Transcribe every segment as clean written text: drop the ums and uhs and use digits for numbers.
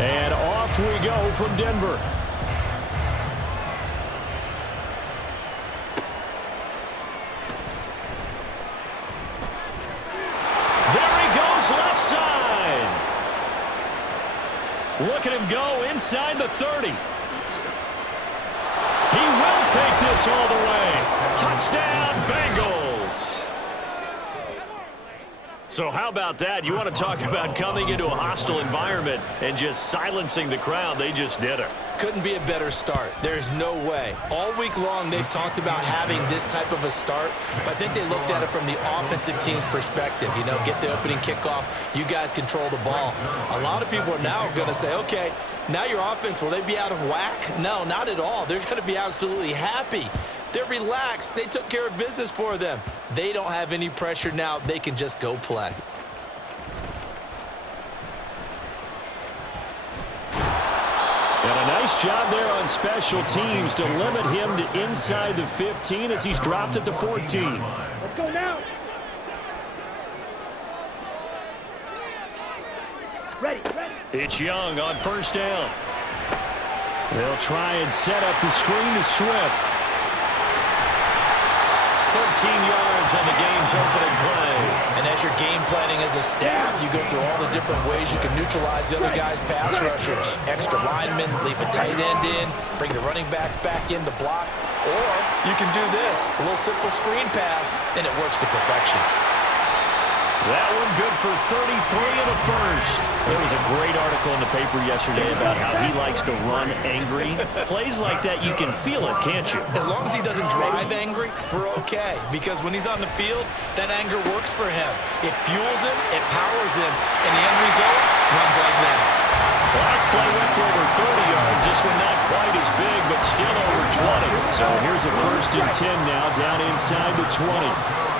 And off we go from Denver. There he goes left side. Look at him go inside the 30. He will take this all the way. Touchdown, Bengals. So how about that? You want to talk about coming into a hostile environment and just silencing the crowd. They just did it. Couldn't be a better start. There's no way. All week long, they've talked about having this type of a start, but I think they looked at it from the offensive team's perspective. You know, get the opening kickoff. You guys control the ball. A lot of people are now going to say, okay, now your offense, will they be out of whack? No, not at all. They're going to be absolutely happy. They're relaxed. They took care of business for them. They don't have any pressure now. They can just go play. And a nice job there on special teams to limit him to inside the 15 as he's dropped at the 14. Let's go now. Ready. It's Young on first down. They'll try and set up the screen to Swift. 13 yards on the game's opening play. And as you're game planning as a staff, you go through all the different ways you can neutralize the other guy's pass rushers. Extra linemen, leave a tight end in, bring the running backs back in to block. Or you can do this, a little simple screen pass, and it works to perfection. That one good for 33 and a first. There was a great article in the paper yesterday about how he likes to run angry. Plays like that, you can feel it, can't you? As long as he doesn't drive angry, we're okay. Because when he's on the field, that anger works for him. It fuels him, it powers him, and the end result runs like that. Last play went for over 30 yards. This one not quite as big, but still over 20. So here's a 1st and 10 now, down inside the 20.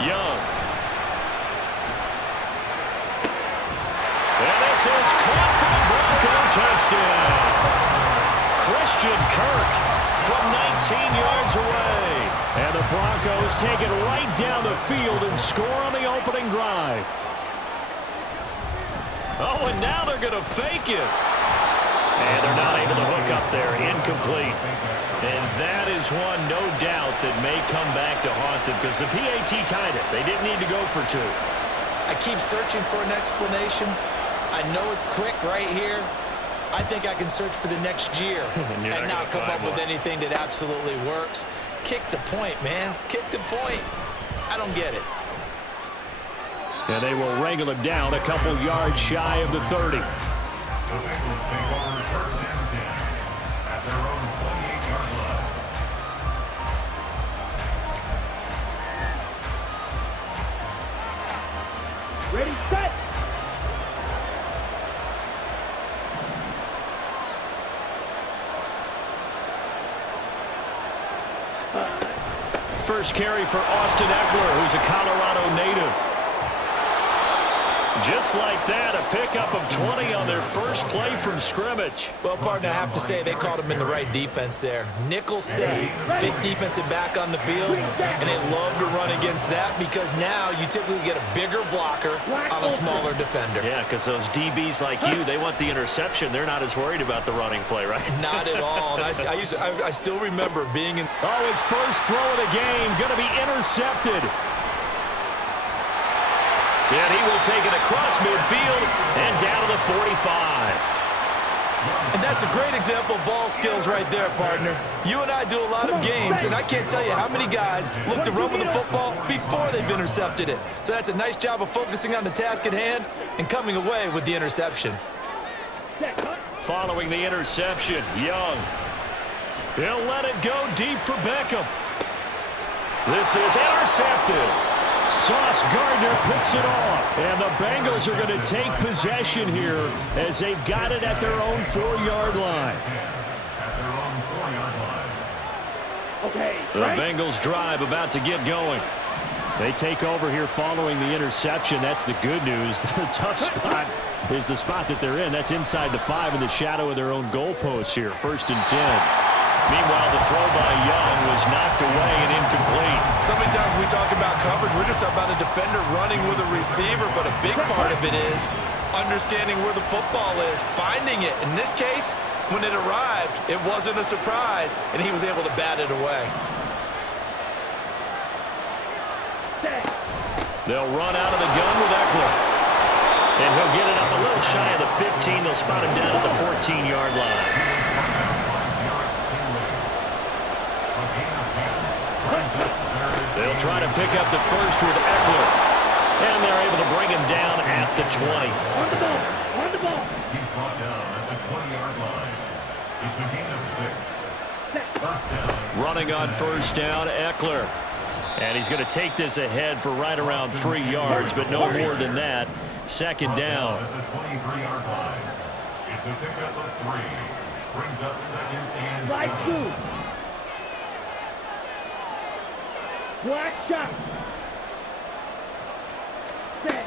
Young. And this is caught for the Bronco touchdown. Christian Kirk from 19 yards away. And the Broncos take it right down the field and score on the opening drive. Oh, and now they're going to fake it. And they're not able to hook up there. Incomplete. And that is one, no doubt, that may come back to haunt them because the PAT tied it. They didn't need to go for 2. I keep searching for an explanation. I know it's quick right here. I think I can search for the next year and not come up with anything that absolutely works. Kick the point, man. Kick the point. I don't get it. And they will wrangle him down a couple yards shy of the 30. The Bengals take over 1st and 10 at their own 28-yard line. Ready, set. First carry for Austin Eckler, who's a Colorado native. Just like that, a pickup of 20 on their first play from scrimmage. Well, partner, I have to say they called him in the right defense there. Nickel set, fit defensive back on the field, and they love to run against that because now you typically get a bigger blocker on a smaller defender. Yeah, because those DBs like you, they want the interception. They're not as worried about the running play, right? Not at all. And I still remember being in. Oh, his first throw of the game, going to be intercepted. And he will take it across midfield and down to the 45. And that's a great example of ball skills right there, partner. You and I do a lot of games, and I can't tell you how many guys look to run with the football before they've intercepted it. So that's a nice job of focusing on the task at hand and coming away with the interception. Following the interception, Young. He'll let it go deep for Beckham. This is intercepted. Sauce Gardner picks it off. And the Bengals are going to take possession here as they've got it at their own 4-yard line. Okay. The Bengals drive about to get going. They take over here following the interception. That's the good news. The tough spot is the spot that they're in. That's inside the 5 in the shadow of their own goalposts here. 1st and 10. Meanwhile, the throw by Young was knocked away and incomplete. So many times we talk about coverage, we're just about a defender running with a receiver, but a big part of it is understanding where the football is, finding it. In this case, when it arrived, it wasn't a surprise, and he was able to bat it away. They'll run out of the gun with Eckler. And he'll get it up a little shy of the 15. They'll spot him down at the 14-yard line. They'll try to pick up the first with Eckler. And they're able to bring him down at the 20. On the ball. On the ball. He's brought down at the 20-yard line. It's a gain of 6. First down. Running on first down, Eckler. And he's going to take this ahead for right around 3 yards, but no more than that. Second down. At the 23-yard line. It's a pickup of 3. Brings up second and Slide 7. 2. Black shot. Set.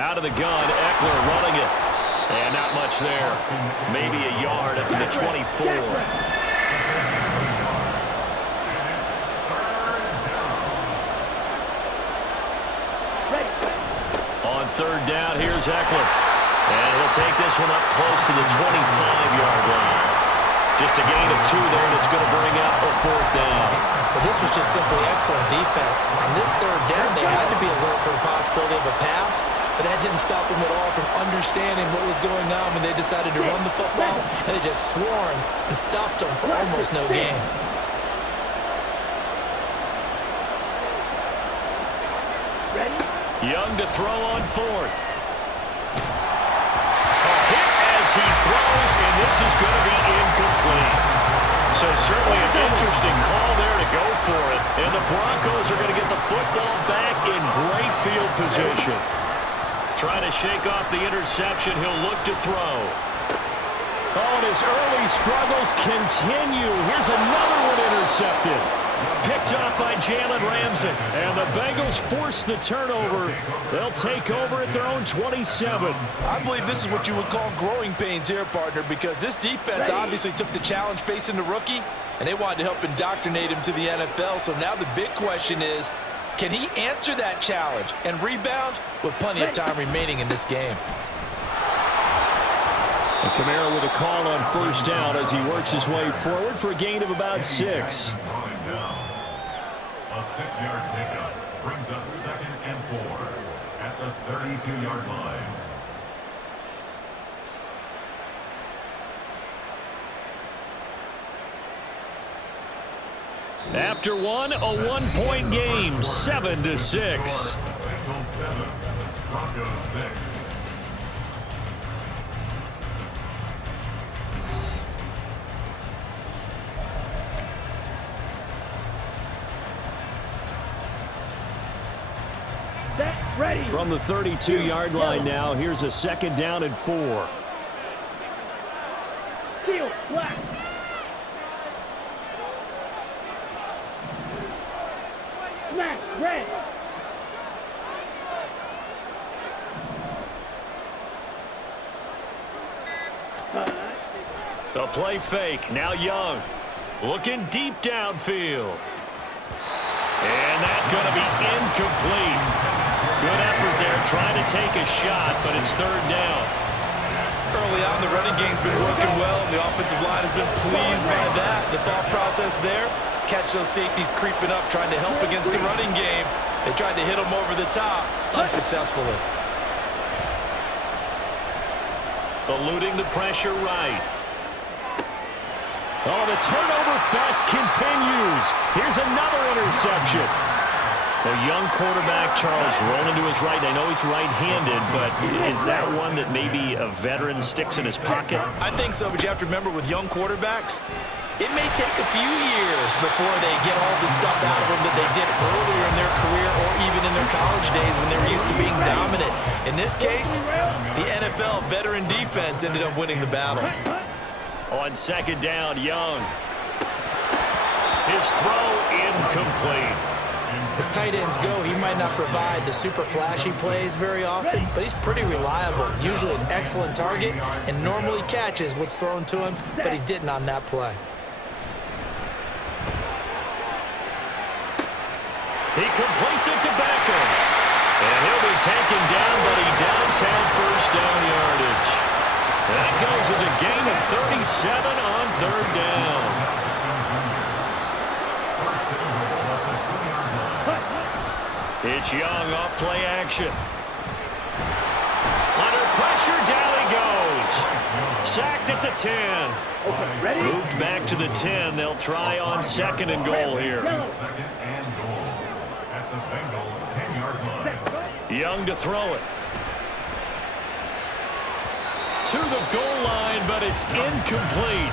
Out of the gun, Eckler running it. And not much there. Maybe a yard up to the 24. On third down, here's Eckler. And he'll take this one up close to the 25-yard line. Just a gain of 2 there, and it's going to bring up a fourth down. But this was just simply excellent defense. On this third down, they had to be alert for the possibility of a pass, but that didn't stop them at all from understanding what was going on when they decided to run the football, and they just swarmed and stuffed them for almost no gain. Young to throw on fourth. A hit as he throws, and this is going to be incomplete. So certainly an interesting call there to go for it. And the Broncos are going to get the football back in great field position. Trying to shake off the interception. He'll look to throw. Oh, and his early struggles continue. Here's another one intercepted. Picked up by Jalen Ramsey. And the Bengals force the turnover. They'll take over at their own 27. I believe this is what you would call growing pains here, partner, because this defense obviously took the challenge facing the rookie, and they wanted to help indoctrinate him to the NFL. So now the big question is, can he answer that challenge and rebound with plenty of time remaining in this game? And Kamara with a call on first down as he works his way forward for a gain of about 6. A 6-yard pickup brings up second and 4 at the 32-yard line. After one, a 1-point game, 7-6. Bengals 7, Broncos 6. Ready. From the 32-yard line now, here's a second down and 4. Seal. Black. Smash. Red. The play fake. Now Young. Looking deep downfield. And that's going to be incomplete. Good effort there, trying to take a shot, but it's third down. Early on, the running game's been working well, and the offensive line has been pleased by that. The thought process there, catch those safeties creeping up, trying to help against the running game. They tried to hit them over the top, unsuccessfully. Eluding the pressure right. Oh, the turnover fest continues. Here's another interception. A young quarterback, Charles, rolling to his right. I know he's right-handed, but is that one that maybe a veteran sticks in his pocket? I think so, but you have to remember with young quarterbacks, it may take a few years before they get all the stuff out of them that they did earlier in their career or even in their college days when they were used to being dominant. In this case, the NFL veteran defense ended up winning the battle. On second down, Young. His throw incomplete. As tight ends go, he might not provide the super flashy plays very often, but he's pretty reliable, usually an excellent target, and normally catches what's thrown to him, but he didn't on that play. He completes it to Beckham. And he'll be taken down, but he does have first down yardage. That goes as a gain of 37 on third down. It's Young off play action. Under pressure, down he goes. Sacked at the 10. Okay, ready? Moved back to the 10. They'll try on second and goal here. Second and goal at the Bengals' 10-yard line. Young to throw it. To the goal line, but it's incomplete.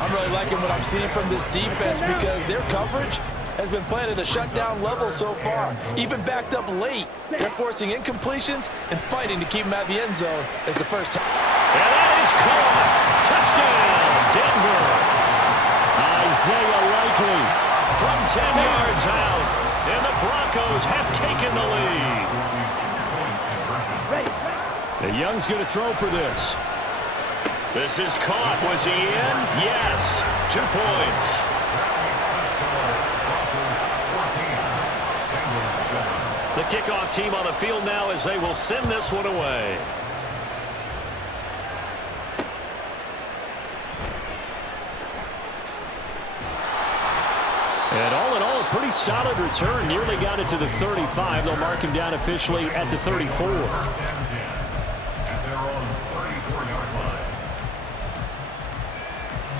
I'm really liking what I'm seeing from this defense because their coverage has been playing at a shutdown level so far. Even backed up late, they're forcing incompletions and fighting to keep them out of the end zone as the first. And that is caught. Touchdown, Denver. Isaiah Likely from 10 yards out. And the Broncos have taken the lead. The Young's going to throw for this. This is caught. Was he in? Yes. 2 points. The kickoff team on the field now as they will send this one away. And all in all, a pretty solid return. Nearly got it to the 35. They'll mark him down officially at the 34. At their own 34-yard line.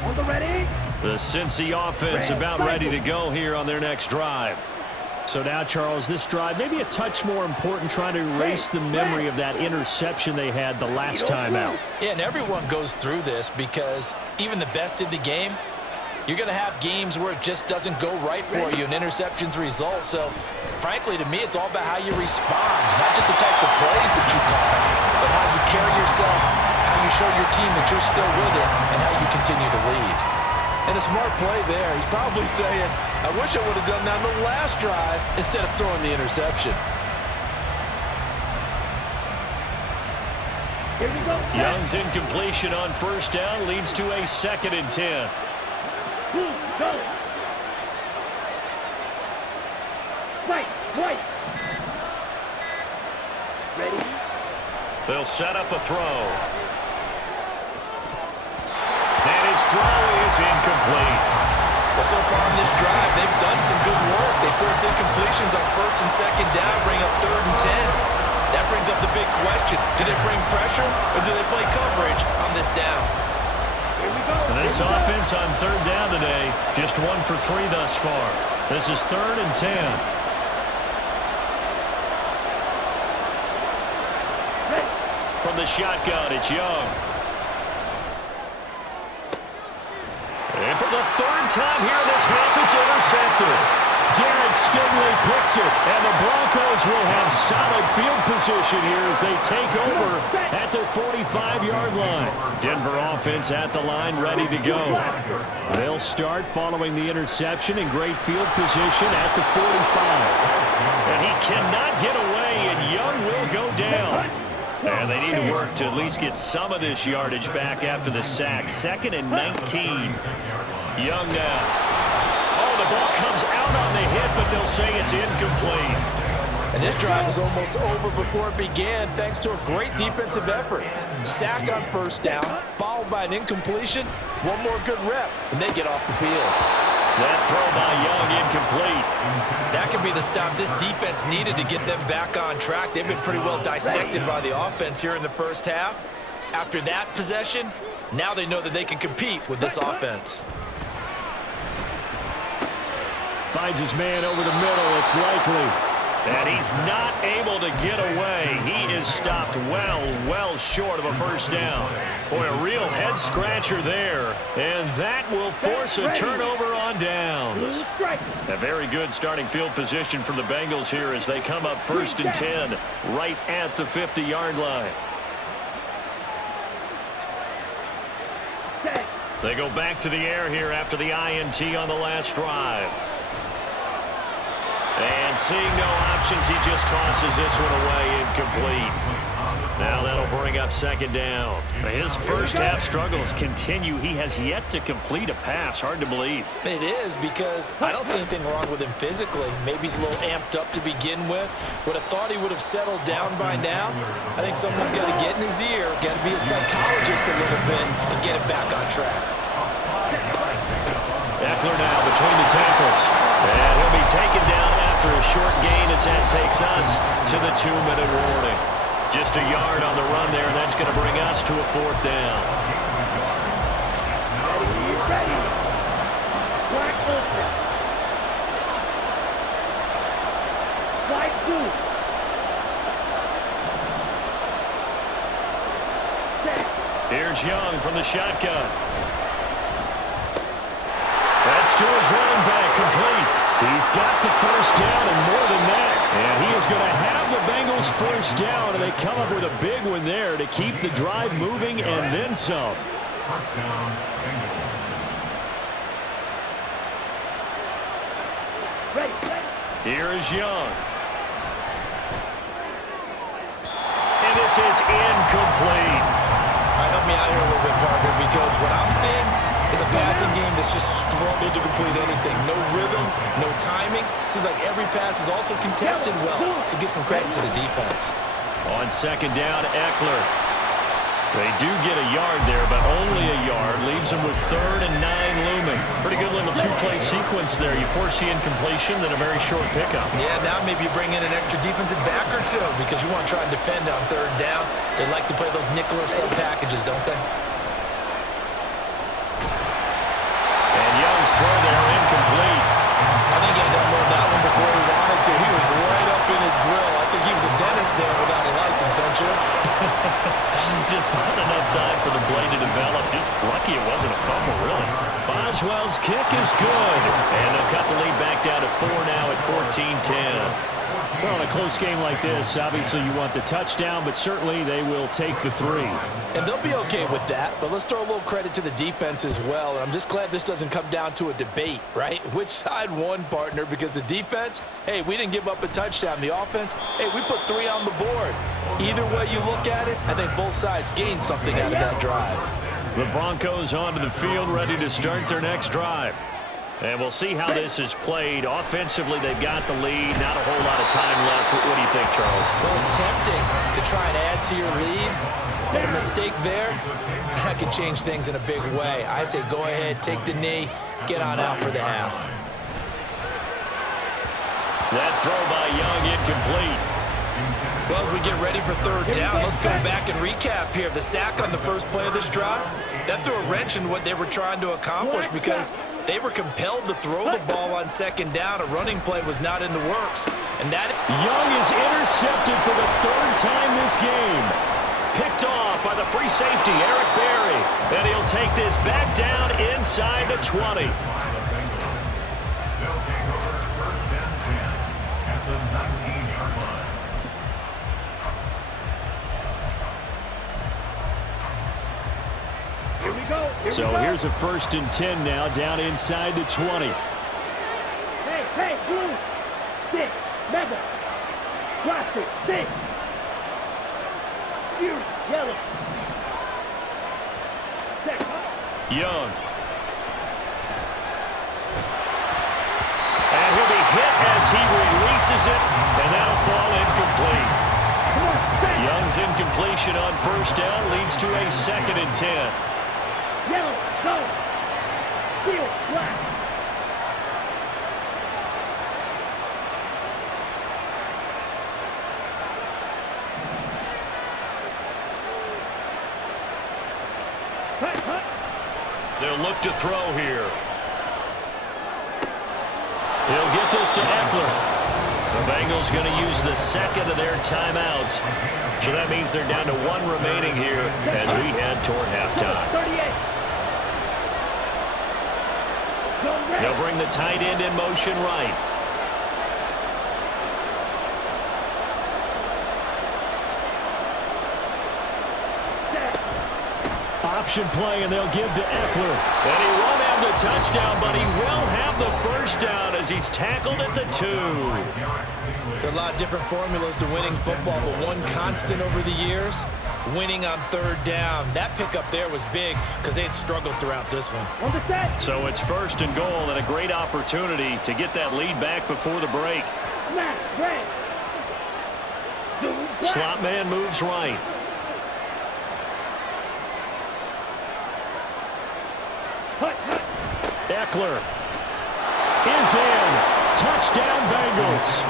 On the ready? The Cincy offense about ready to go here on their next drive. So now, Charles, this drive maybe a touch more important, trying to erase the memory of that interception they had the last time out. Yeah, and everyone goes through this because even the best in the game, you're going to have games where it just doesn't go right for you and interceptions result. So, frankly, to me, it's all about how you respond, not just the types of plays that you call, but how you carry yourself, how you show your team that you're still with it, and how you continue to lead. And a smart play there. He's probably saying, I wish I would have done that on the last drive instead of throwing the interception. Here we go. Young's incompletion on first down leads to a 2nd and 10. Go. Right. Ready? They'll set up a throw. And his throw is incomplete. Well, so far on this drive, they've done some good work. They force incompletions on first and second down, bring up 3rd and 10. That brings up the big question. Do they bring pressure or do they play coverage on this down? Here we go. And this offense on 3rd down today, just 1 for 3 thus far. This is 3rd and 10. From the shotgun, it's Young. And for the 3rd time here in this half, it's intercepted. Derek Stingley picks it, and the Broncos will have solid field position here as they take over at their 45-yard line. Denver offense at the line, ready to go. They'll start following the interception in great field position at the 45. And he cannot get away, and Young will go down. And they need to work to at least get some of this yardage back after the sack. 2nd and 19. Young now. Oh, the ball comes out on the hit, but they'll say it's incomplete. And this drive was almost over before it began thanks to a great defensive effort. Sack on first down, followed by an incompletion. One more good rep, and they get off the field. That throw by Young incomplete. That could be the stop this defense needed to get them back on track. They've been pretty well dissected by the offense here in the first half. After that possession, now they know that they can compete with this offense. Finds his man over the middle. It's Likely. And he's not able to get away. He is stopped well short of a first down. Boy, a real head-scratcher there. And that will force a turnover on downs. A very good starting field position for the Bengals here as they come up 1st and 10 right at the 50-yard line. They go back to the air here after the INT on the last drive. And seeing no options, he just tosses this one away, incomplete. Now that'll bring up second down. His first half struggles continue. He has yet to complete a pass. Hard to believe. It is, because I don't see anything wrong with him physically. Maybe he's a little amped up to begin with. Would have thought he would have settled down by now. I think someone's got to get in his ear, got to be a psychologist a little bit, and get him back on track. Eckler now between the tackles. And he'll be taken down after a short gain as that takes us to the 2-minute warning. Just a yard on the run there, and that's going to bring us to a 4th down. Ready. Black open. White 2. Here's Young from the shotgun. That's to his running back, complete. He's got the first down and more than that. And he is going to have the Bengals first down, and they come up with a big one there to keep the drive moving and then some. First down, Bengals. Ready. Here is Young. And this is incomplete. Help me out here a little bit, partner, because what I'm seeing is a passing game that's just struggled to complete anything. No rhythm, no timing. Seems like every pass is also contested well, so give some credit to the defense. On second down, Eckler. They do get a yard there, but only a yard. Leaves them with 3rd and 9 looming. Pretty good little 2-play sequence there. You force the incompletion, then a very short pickup. Yeah, now maybe you bring in an extra defensive back or two because you want to try and defend on 3rd down. They like to play those nickel or sub packages, don't they? And Young's throw there, incomplete. I think he had to unload that one before he wanted to. He was right up in his grill. I think he was a dentist there without a license, don't you? Just not enough time for the play to develop. Just lucky it wasn't a fumble, really. Boswell's kick is good. And they'll cut the lead back down to 4 now at 14-10. Well, in a close game like this, obviously you want the touchdown, but certainly they will take the 3. And they'll be okay with that, but let's throw a little credit to the defense as well. And I'm just glad this doesn't come down to a debate, right? Which side won, partner? Because the defense, hey, we didn't give up a touchdown. The offense, hey, we put 3 on the board. Either way you look at it, I think both sides gained something out of that drive. The Broncos onto the field, ready to start their next drive. And we'll see how this is played. Offensively, they've got the lead. Not a whole lot of time left. What do you think, Charles? Well, it's tempting to try and add to your lead, but a mistake there, that could change things in a big way. I say go ahead, take the knee, get on out for the half. That throw by Young incomplete. Well, as we get ready for 3rd down, let's go back and recap here. The sack on the first play of this drive, that threw a wrench in what they were trying to accomplish because they were compelled to throw the ball on 2nd down. A running play was not in the works. And that Young is intercepted for the 3rd time this game. Picked off by the free safety, Eric Berry. And he'll take this back down inside the 20. They'll take over first and 10 at the 19-yard line. Here we go. So here's a 1st and 10 now, down inside the 20. Hey, blue. 6. Mega. Plastic. 6. You. Yellow. Young. And he'll be hit as he releases it, and that'll fall incomplete. Young's incompletion on 1st down leads to a 2nd and 10. Yellow, go. Steel, black. They'll look to throw here. He'll get this to Eckler. The Bengals going to use the 2nd of their timeouts. So that means they're down to 1 remaining here as we head toward halftime. 38. They'll bring the tight end in motion right. Option play, and they'll give to Eckler. And he won't have the touchdown, but he will have the first down as he's tackled at the 2. There are a lot of different formulas to winning football, but one constant over the years, winning on third down. That pickup there was big because they had struggled throughout this one. So it's 1st and goal and a great opportunity to get that lead back before the break. Slot man moves right. Eckler is in. Touchdown, Bengals.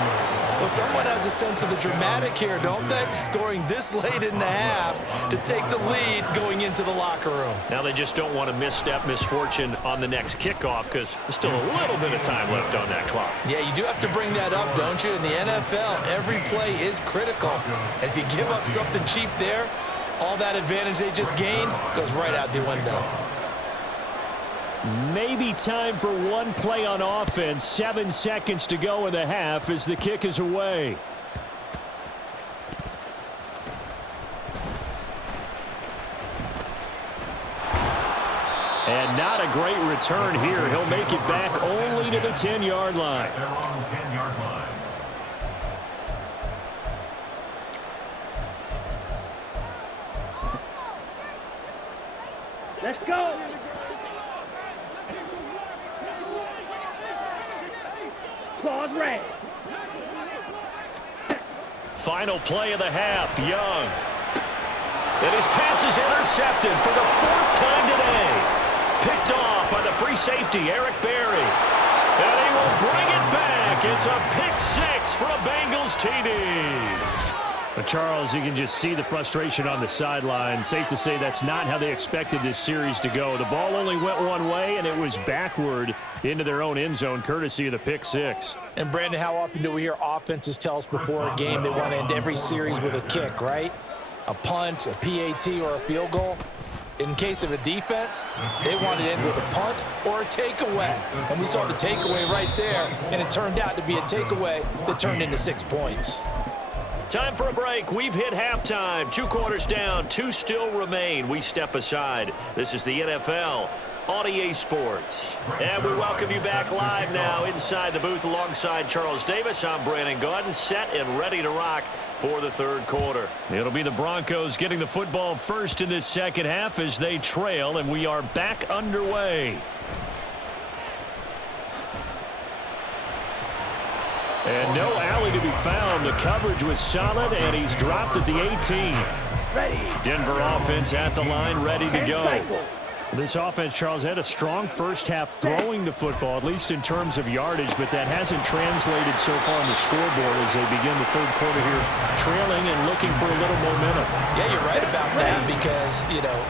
Well, someone has a sense of the dramatic here, don't they? Scoring this late in the half to take the lead going into the locker room. Now they just don't want to misstep misfortune on the next kickoff because there's still a little bit of time left on that clock. Yeah, you do have to bring that up, don't you? In the NFL, every play is critical. And if you give up something cheap there, all that advantage they just gained goes right out the window. Maybe time for one play on offense. 7 seconds to go in the half as the kick is away. And not a great return here. He'll make it back only to the 10-yard line. They're on the 10-yard line. Let's go. Claws red. Final play of the half, Young. And his pass is intercepted for the 4th time today. Picked off by the free safety, Eric Berry. And he will bring it back. It's a pick 6 for a Bengals TD. But Charles, you can just see the frustration on the sideline. Safe to say that's not how they expected this series to go. The ball only went one way, and it was backward into their own end zone, courtesy of the pick 6. And, Brandon, how often do we hear offenses tell us before a game they want to end every series with a kick, right? A punt, a PAT, or a field goal. In case of a defense, they want to end with a punt or a takeaway. And we saw the takeaway right there, and it turned out to be a takeaway that turned into 6 points. Time for a break. We've hit halftime. 2 quarters down. 2 still remain. We step aside. This is the NFL on EA Sports. And we welcome you back live now inside the booth alongside Charles Davis. I'm Brandon Gaudin, set and ready to rock for the 3rd quarter. It'll be the Broncos getting the football first in this second half as they trail, and we are back underway. And no alley to be found. The coverage was solid, and he's dropped at the 18. Ready. Denver offense at the line, ready to go. This offense, Charles, had a strong first half throwing the football, at least in terms of yardage, but that hasn't translated so far on the scoreboard as they begin the 3rd quarter here, trailing and looking for a little momentum. Yeah, you're right about that because,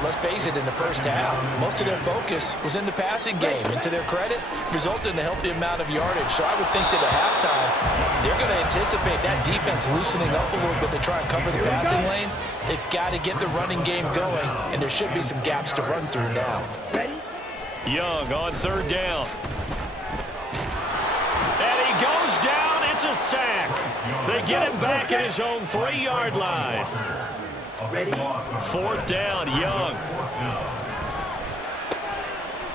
let's face it, in the first half, most of their focus was in the passing game. And to their credit, resulted in a healthy amount of yardage. So I would think that at halftime, they're going to anticipate that defense loosening up a little bit to try and cover the passing lanes. They've got to get the running game going, and there should be some gaps to run through now. Ready. Young on 3rd down. And he goes down. It's a sack. They get him back at his own 3-yard line. Ready. 4th down, Young.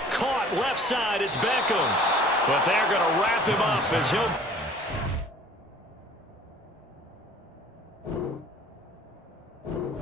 Caught left side. It's Beckham. But they're going to wrap him up as he'll